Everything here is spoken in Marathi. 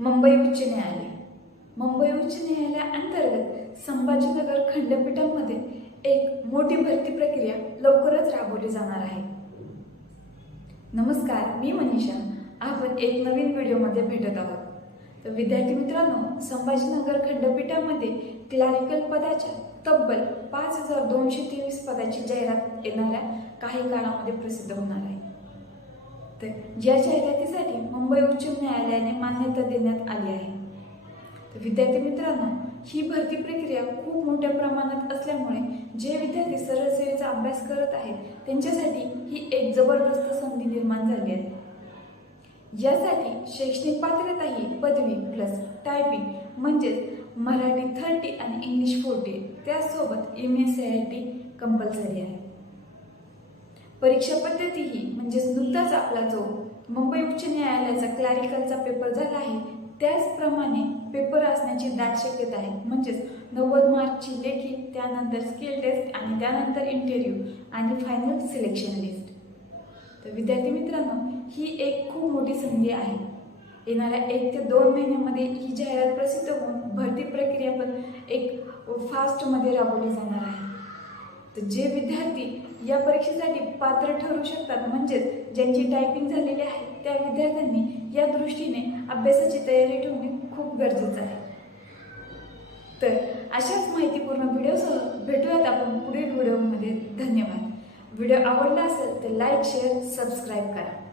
मुंबई उच्च न्यायालय. मुंबई उच्च न्यायालयाअंतर्गत संभाजीनगर खंडपीठामध्ये एक मोठी भरती प्रक्रिया लवकरच राबवली जाणार आहे. नमस्कार मी मनीषा. आपण एक नवीन व्हिडिओमध्ये भेटत आहोत. तर विद्यार्थी मित्रांनो संभाजीनगर खंडपीठामध्ये क्लॅरिकल पदाच्या तब्बल पाच हजार दोनशे तेवीस पदाची जाहिरात येणाऱ्या काही काळामध्ये प्रसिद्ध होणार आहे. तर या जाहिरातीसाठी मुंबई उच्च न्यायालयाने मान्यता देण्यात आली आहे. तर विद्यार्थी मित्रांनो ही भरती प्रक्रिया खूप मोठ्या प्रमाणात असल्यामुळे जे विद्यार्थी सरळ सेवेचा अभ्यास करत आहेत त्यांच्यासाठी ही एक जबरदस्त संधी निर्माण झाली आहे. यासाठी शैक्षणिक पात्रता ही पदवी प्लस टायपिंग म्हणजेच मराठी थर्टी आणि इंग्लिश फोर्टी त्यासोबत M S C I T compulsory आहे. परीक्षा पद्धती ही म्हणजेच आपला जो मुंबई उच्च न्यायालयाचा क्लॅरिकलचा पेपर झाला आहे त्याचप्रमाणे पेपर असण्याची दाट शक्यता आहे. म्हणजेच नव्वद मार्कची लेखी त्यानंतर स्किल टेस्ट आणि त्यानंतर इंटरव्ह्यू आणि फायनल सिलेक्शन लिस्ट तर विद्यार्थी मित्रांनो ही एक खूप मोठी संधी आहे. येणाऱ्या एक ते दोन महिन्यामध्ये ही जाहिरात प्रसिद्ध होऊन भरती प्रक्रिया पण एक फास्टमध्ये राबवली जाणार आहे. तर जे विद्यार्थी या परीक्षेसाठी पात्र ठरू शकतात म्हणजेच ज्यांची टायपिंग झालेली आहे त्या विद्यार्थ्यांनी या दृष्टीने अभ्यासाची तयारी ठेवणे खूप गरजेचं आहे. तर अशाच माहितीपूर्ण व्हिडिओसह भेटूयात आपण पुढील व्हिडिओमध्ये. धन्यवाद. व्हिडिओ आवडला असेल तर लाईक शेअर सबस्क्राईब करा.